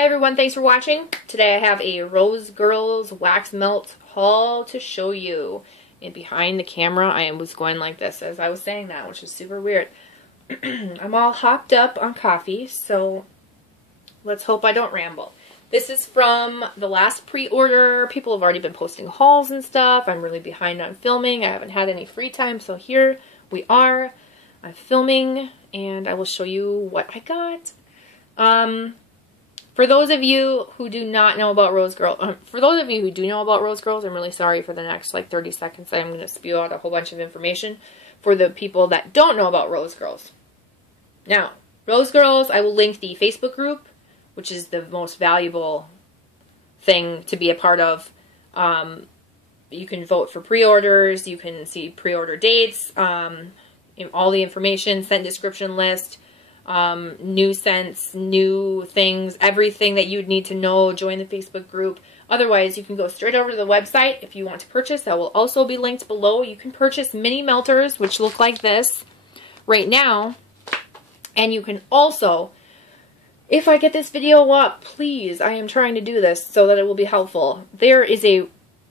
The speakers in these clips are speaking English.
Hi everyone, thanks for watching. Today I have a Rosegirls wax melt haul to show you. And behind the camera I was going like this as I was saying that, which is super weird. I'm all hopped up on coffee, so let's hope I don't ramble. This is from the last pre-order. People have already been posting hauls and stuff. I'm really behind on filming. I haven't had any free time, so here we are. I'm filming and I will show you what I got. For those of you who do not know about Rosegirls, for those of you who do know about Rosegirls, I'm really sorry. For the next like 30 seconds I'm going to spew out a whole bunch of information for the people that don't know about Rosegirls. Now, Rosegirls, I will link the Facebook group, which is the most valuable thing to be a part of. You can vote for pre-orders, you can see pre-order dates, all the information, scent description list, new scents, new things, everything that you'd need to know. Join the Facebook group. Otherwise, you can go straight over to the website if you want to purchase. That will also be linked below. You can purchase mini melters, which look like this right now. And you can also, if I get this video up, please, I am trying to do this so that it will be helpful. There is a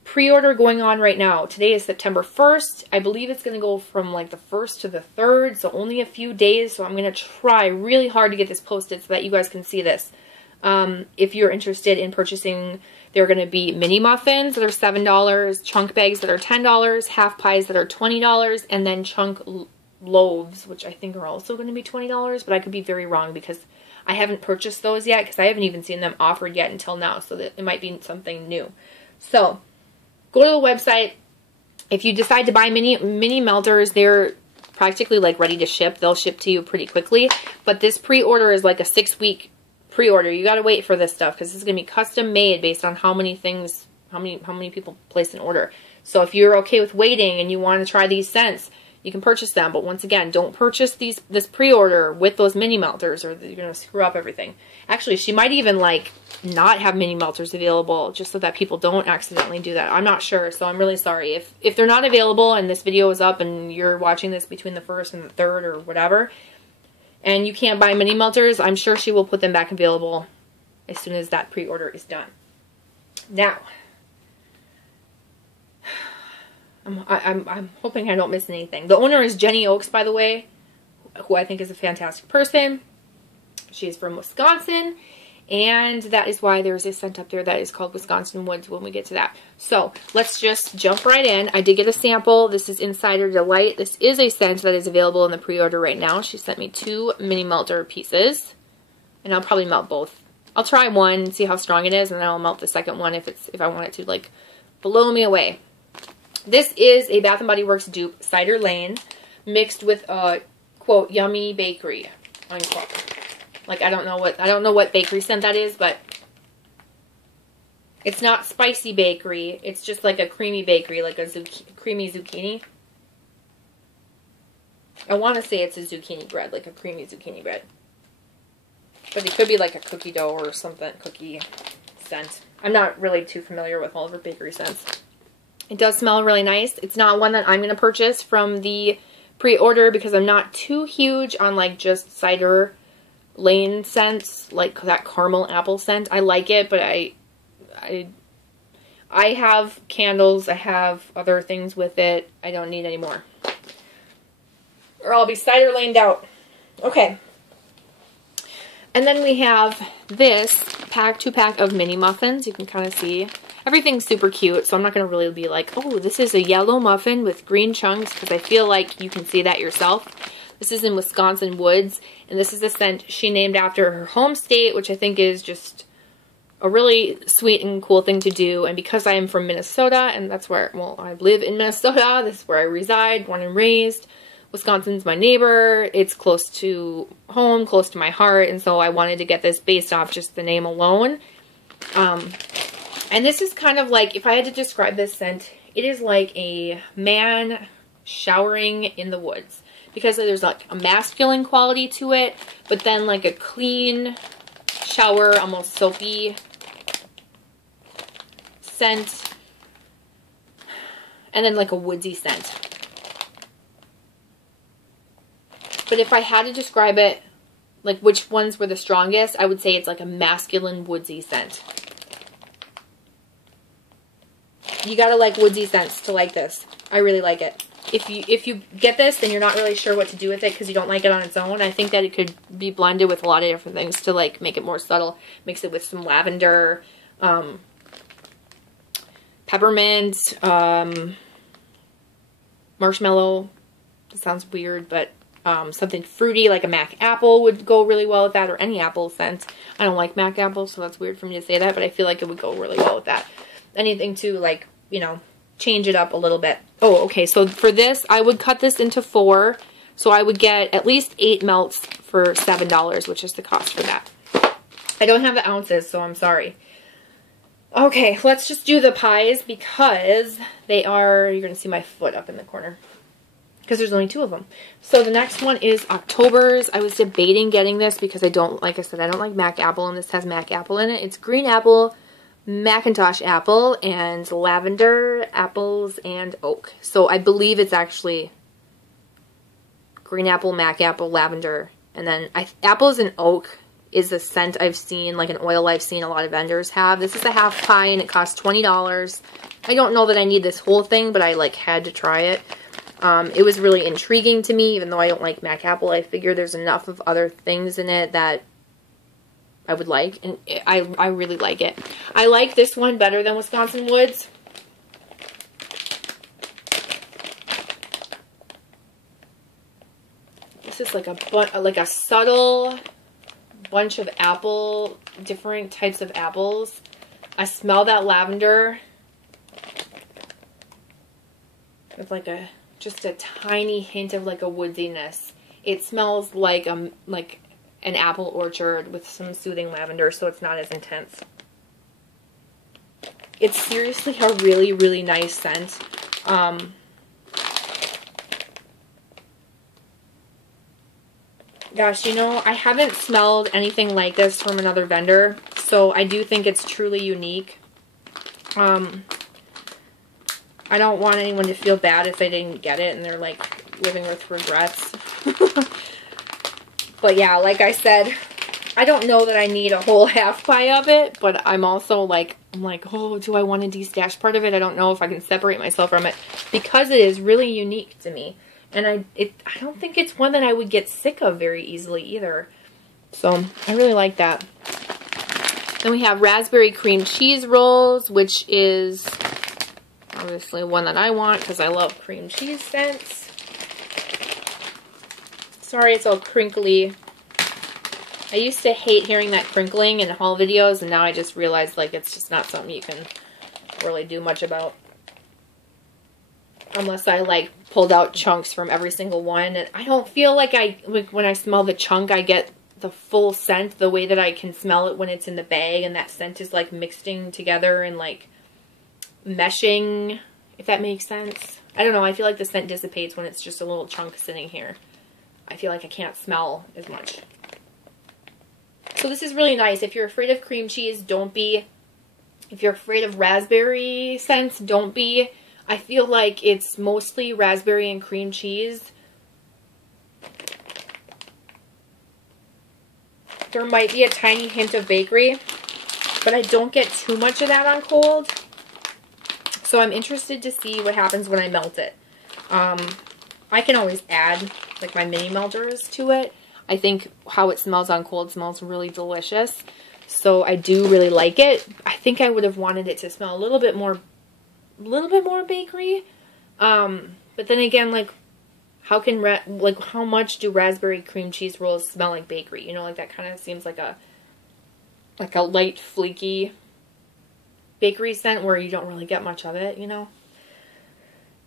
pre-order going on right now. Today is September 1st. I believe it's going to go from like the 1st to the 3rd, so only a few days. So I'm going to try really hard to get this posted so that you guys can see this. If you're interested in purchasing, there are going to be mini muffins that are $7, chunk bags that are $10, half pies that are $20, and then chunk loaves, which I think are also going to be $20, but I could be very wrong because I haven't purchased those yet because I haven't even seen them offered yet until now, so that it might be something new. So go to the website. If you decide to buy mini melters, they're practically like ready to ship. They'll ship to you pretty quickly. But this pre-order is like a 6-week pre-order. You got to wait for this stuff because this is going to be custom made based on how many things, how many people place an order. So if you're okay with waiting and you want to try these scents, you can purchase them. But once again, don't purchase this pre-order with those mini melters or you're going to screw up everything. Actually, she might even like not have mini melters available just so that people don't accidentally do that. I'm not sure, so I'm really sorry. If they're not available and this video is up and you're watching this between the 1st and the 3rd or whatever, and you can't buy mini melters, I'm sure she will put them back available as soon as that pre-order is done. Now, I'm hoping I don't miss anything. The owner is Jenny Oaks, by the way, who I think is a fantastic person. She is from Wisconsin, and that is why there's a scent up there that is called Wisconsin Woods when we get to that. So let's just jump right in. I did get a sample. This is Insider Delight. This is a scent that is available in the pre-order right now. She sent me 2 mini melter pieces, and I'll probably melt both. I'll try one and see how strong it is, and then I'll melt the second one if I want it to like blow me away. This is a Bath & Body Works dupe, Cider Lane, mixed with a, quote, yummy bakery, unquote. Like, I don't know what bakery scent that is, but it's not spicy bakery. It's just like a creamy bakery, like a creamy zucchini. I want to say it's a zucchini bread, like a creamy zucchini bread. But it could be like a cookie dough or something, cookie scent. I'm not really too familiar with all of her bakery scents. It does smell really nice. It's not one that I'm going to purchase from the pre-order because I'm not too huge on like just Cider Lane scents, like that caramel apple scent. I like it, but I have candles. I have other things with it. I don't need any more. Or I'll be Cider Laned out. Okay. And then we have this 2-pack of mini muffins. You can kind of see. Everything's super cute, so I'm not going to really be like, oh, this is a yellow muffin with green chunks, because I feel like you can see that yourself. This is in Wisconsin Woods, and this is a scent she named after her home state, which I think is just a really sweet and cool thing to do. And because I am from Minnesota, and that's where, well, I live in Minnesota, this is where I reside, born and raised. Wisconsin's my neighbor. It's close to home, close to my heart, and so I wanted to get this based off just the name alone. And this is kind of like, if I had to describe this scent, it is like a man showering in the woods. Because there's like a masculine quality to it, but then like a clean shower, almost soapy scent. And then like a woodsy scent. But if I had to describe it like which ones were the strongest, I would say it's like a masculine woodsy scent. You gotta like woodsy scents to like this. I really like it. If you get this, then you're not really sure what to do with it because you don't like it on its own. I think that it could be blended with a lot of different things to like make it more subtle. Mix it with some lavender, peppermint, marshmallow. It sounds weird, but something fruity like a Mac apple would go really well with that, or any apple scent. I don't like Mac apple, so that's weird for me to say that, but I feel like it would go really well with that. Anything to like, you know, change it up a little bit. Oh, okay, so for this, I would cut this into 4. So I would get at least 8 melts for $7, which is the cost for that. I don't have the ounces, so I'm sorry. Okay, let's just do the pies because they are, you're going to see my foot up in the corner because there's only 2 of them. So the next one is October's. I was debating getting this because I don't, like I said, I don't like Mac apple, and this has Mac apple in it. It's green apple, Macintosh apple, and lavender, apples, and oak. So I believe it's actually green apple, Mac apple, lavender, and then apples and oak is the scent I've seen, like an oil I've seen a lot of vendors have. This is a half pie and it costs $20. I don't know that I need this whole thing, but I like had to try it. It was really intriguing to me, even though I don't like Mac apple. I figure there's enough of other things in it that I would like, and I really like it. I like this one better than Wisconsin Woods. This is like a subtle bunch of apple, different types of apples. I smell that lavender with like just a tiny hint of like a woodiness. It smells like an apple orchard with some soothing lavender, so it's not as intense. It's seriously a really, really nice scent. Gosh, you know, I haven't smelled anything like this from another vendor, so I do think it's truly unique. I don't want anyone to feel bad if they didn't get it and they're like living with regrets. But yeah, like I said, I don't know that I need a whole half pie of it, but I'm also like, oh, do I want to de-stash part of it? I don't know if I can separate myself from it because it is really unique to me. And I don't think it's one that I would get sick of very easily either. So I really like that. Then we have raspberry cream cheese rolls, which is obviously one that I want because I love cream cheese scents. Sorry, it's all crinkly. I used to hate hearing that crinkling in haul videos, and now I just realized like it's just not something you can really do much about. Unless I like pulled out chunks from every single one, and I don't feel like when I smell the chunk I get the full scent the way that I can smell it when it's in the bag, and that scent is like mixing together and like meshing, if that makes sense. I don't know, I feel like the scent dissipates when it's just a little chunk sitting here. I feel like I can't smell as much. So this is really nice. If you're afraid of cream cheese, don't be. If you're afraid of raspberry scents, don't be. I feel like it's mostly raspberry and cream cheese. There might be a tiny hint of bakery, but I don't get too much of that on cold. So I'm interested to see what happens when I melt it. I can always add like my mini melters to it. I think how it smells on cold smells really delicious. So I do really like it. I think I would have wanted it to smell a little bit more bakery. But then again, like how much do raspberry cream cheese rolls smell like bakery? You know, like that kind of seems like a light flaky bakery scent where you don't really get much of it, you know.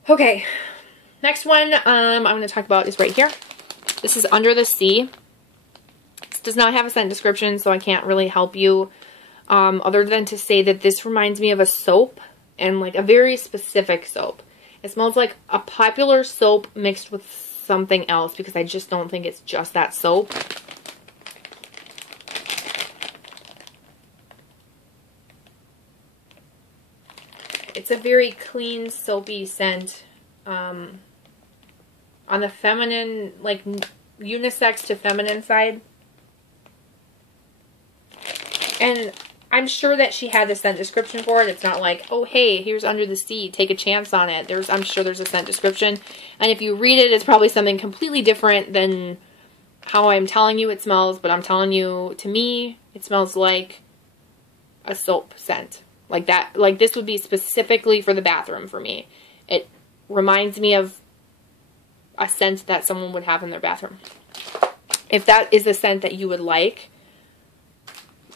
Okay. Next one I'm going to talk about is right here. This is Under the Sea. This does not have a scent description, so I can't really help you other than to say that this reminds me of a soap, and like a very specific soap. It smells like a popular soap mixed with something else because I just don't think it's just that soap. It's a very clean, soapy scent. On the feminine, like unisex to feminine side, And I'm sure that she had the scent description for it. It's not like, oh, hey, here's Under the Sea. Take a chance on it. I'm sure there's a scent description. And if you read it, it's probably something completely different than how I'm telling you it smells. But I'm telling you, to me, it smells like a soap scent. Like that. Like this would be specifically for the bathroom for me. It reminds me of a scent that someone would have in their bathroom. If that is the scent that you would like,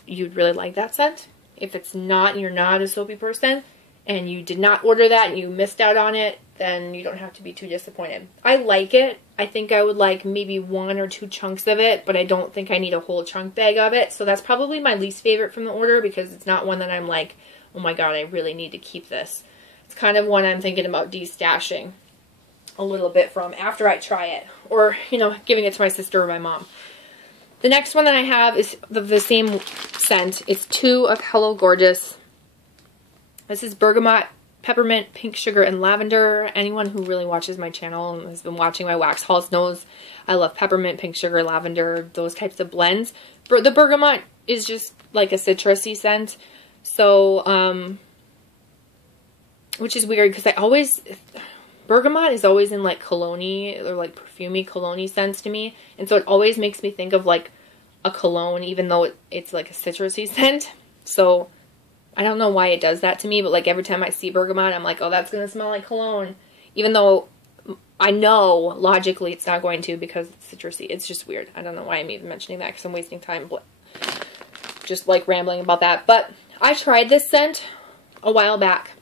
you'd really like that scent. If it's not, and you're not a soapy person, and you did not order that and you missed out on it, then you don't have to be too disappointed. I like it. I think I would like maybe 1 or 2 chunks of it, but I don't think I need a whole chunk bag of it. So that's probably my least favorite from the order, because it's not one that I'm like, oh my god, I really need to keep this. It's kind of one I'm thinking about destashing a little bit from after I try it, or, you know, giving it to my sister or my mom. The next one that I have is the same scent. It's 2 of Hello Gorgeous. This is bergamot, peppermint, pink sugar, and lavender. Anyone who really watches my channel and has been watching my wax hauls knows I love peppermint, pink sugar, lavender, those types of blends. The bergamot is just like a citrusy scent. So, which is weird because bergamot is always in like cologne-y or like perfumey cologne-y scents to me. And so it always makes me think of like a cologne, even though it's like a citrusy scent. So I don't know why it does that to me, but like every time I see bergamot, I'm like, oh, that's going to smell like cologne. Even though I know logically it's not going to, because it's citrusy. It's just weird. I don't know why I'm even mentioning that, because I'm wasting time just like rambling about that. But I tried this scent a while back.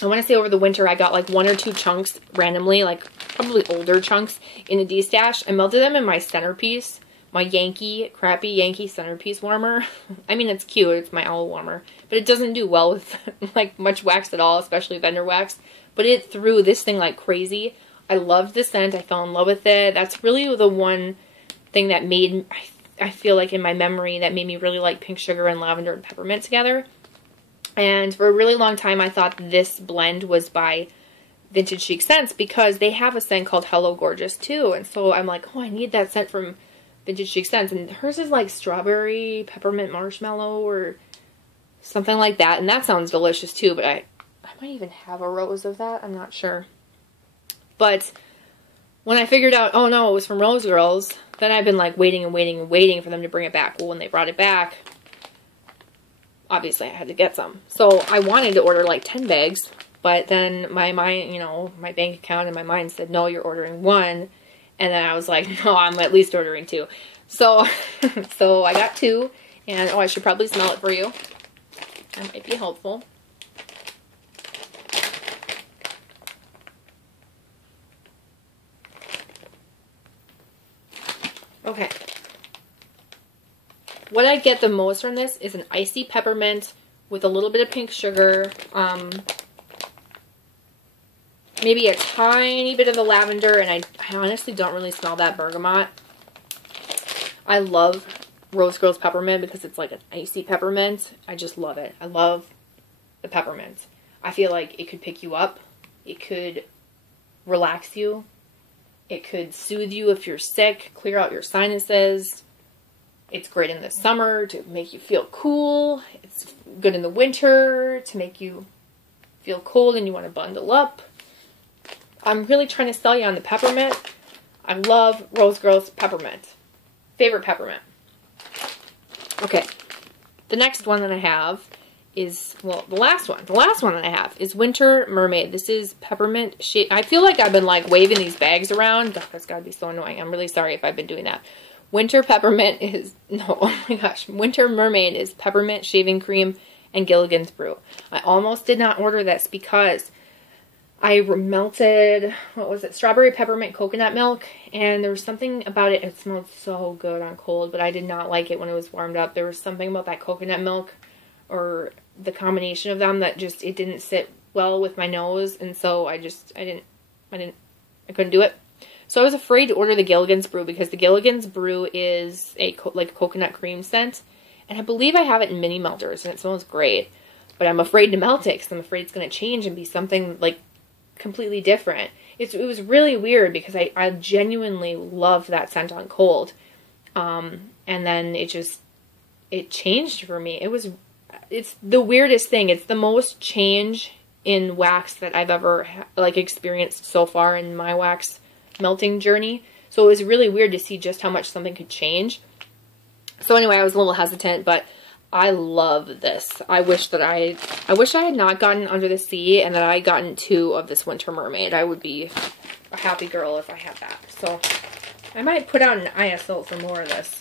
I want to say over the winter I got like 1 or 2 chunks randomly, like probably older chunks in a DESTASH. I melted them in my centerpiece, my crappy Yankee centerpiece warmer. I mean, it's cute, it's my owl warmer, but it doesn't do well with like much wax at all, especially vendor wax. But it threw this thing like crazy. I loved the scent. I fell in love with it. That's really the one thing that made, I feel like in my memory, that made me really like pink sugar and lavender and peppermint together. And for a really long time, I thought this blend was by Vintage Chic Scents, because they have a scent called Hello Gorgeous too. And so I'm like, oh, I need that scent from Vintage Chic Scents. And hers is like strawberry, peppermint, marshmallow, or something like that. And that sounds delicious too, but I might even have a rose of that. I'm not sure. But when I figured out, oh no, it was from Rosegirls, then I've been like waiting and waiting and waiting for them to bring it back. Well, when they brought it back, obviously I had to get some. So I wanted to order like 10 bags, but then my mind, you know, my bank account and my mind said, no, you're ordering 1. And then I was like, no, I'm at least ordering 2. So, so I got 2, and oh, I should probably smell it for you. That might be helpful. Okay. What I get the most from this is an icy peppermint with a little bit of pink sugar, maybe a tiny bit of the lavender, and I honestly don't really smell that bergamot. I love Rosegirls peppermint because it's like an icy peppermint. I just love it. I love the peppermint. I feel like it could pick you up. It could relax you. It could soothe you if you're sick, clear out your sinuses. It's great in the summer to make you feel cool. It's good in the winter to make you feel cold and you want to bundle up. I'm really trying to sell you on the peppermint. I love Rosegirls peppermint. Favorite peppermint. Okay. The next one that I have is, well, the last one. The last one that I have is Winter Mermaid. This is peppermint shade. I feel like I've been like waving these bags around. Oh, that's gotta be so annoying. I'm really sorry if I've been doing that. Winter Peppermint is, no, oh my gosh. Winter Mermaid is peppermint shaving cream and Gilligan's Brew. I almost did not order this because I melted, what was it, strawberry peppermint coconut milk, and there was something about it, it smelled so good on cold, but I did not like it when it was warmed up. There was something about that coconut milk, or the combination of them, that just, it didn't sit well with my nose, and so I couldn't do it. So I was afraid to order the Gilligan's Brew, because the Gilligan's Brew is a like coconut cream scent, and I believe I have it in mini melters, and it smells great, but I'm afraid to melt it, because I'm afraid it's going to change and be something like completely different. It was really weird, because I genuinely loved that scent on cold, and then it just it changed for me. It's the weirdest thing. It's the most change in wax that I've ever like experienced so far in my wax melting journey. So it was really weird to see just how much something could change. So anyway, I was a little hesitant, but I love this. I wish I had not gotten Under the Sea and that I had gotten 2 of this Winter Mermaid. I would be a happy girl if I had that. So I might put out an ISO for more of this.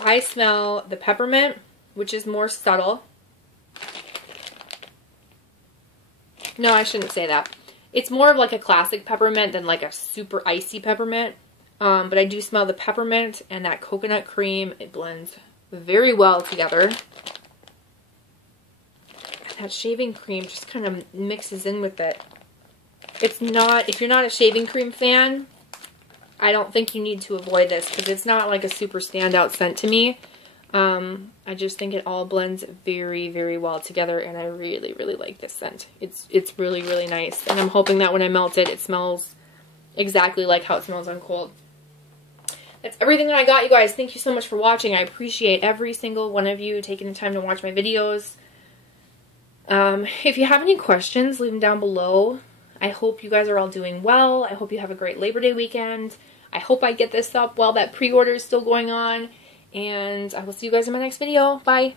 I smell the peppermint, which is more subtle. No, I shouldn't say that. It's more of like a classic peppermint than like a super icy peppermint. But I do smell the peppermint and that coconut cream. It blends very well together. And that shaving cream just kind of mixes in with it. It's not, if you're not a shaving cream fan, I don't think you need to avoid this because it's not like a super standout scent to me. I just think it all blends very, very well together, and I really, really like this scent. It's really, really nice, and I'm hoping that when I melt it, it smells exactly like how it smells on cold. That's everything that I got, you guys. Thank you so much for watching. I appreciate every single one of you taking the time to watch my videos. If you have any questions, leave them down below. I hope you guys are all doing well. I hope you have a great Labor Day weekend. I hope I get this up while that pre-order is still going on. And I will see you guys in my next video. Bye.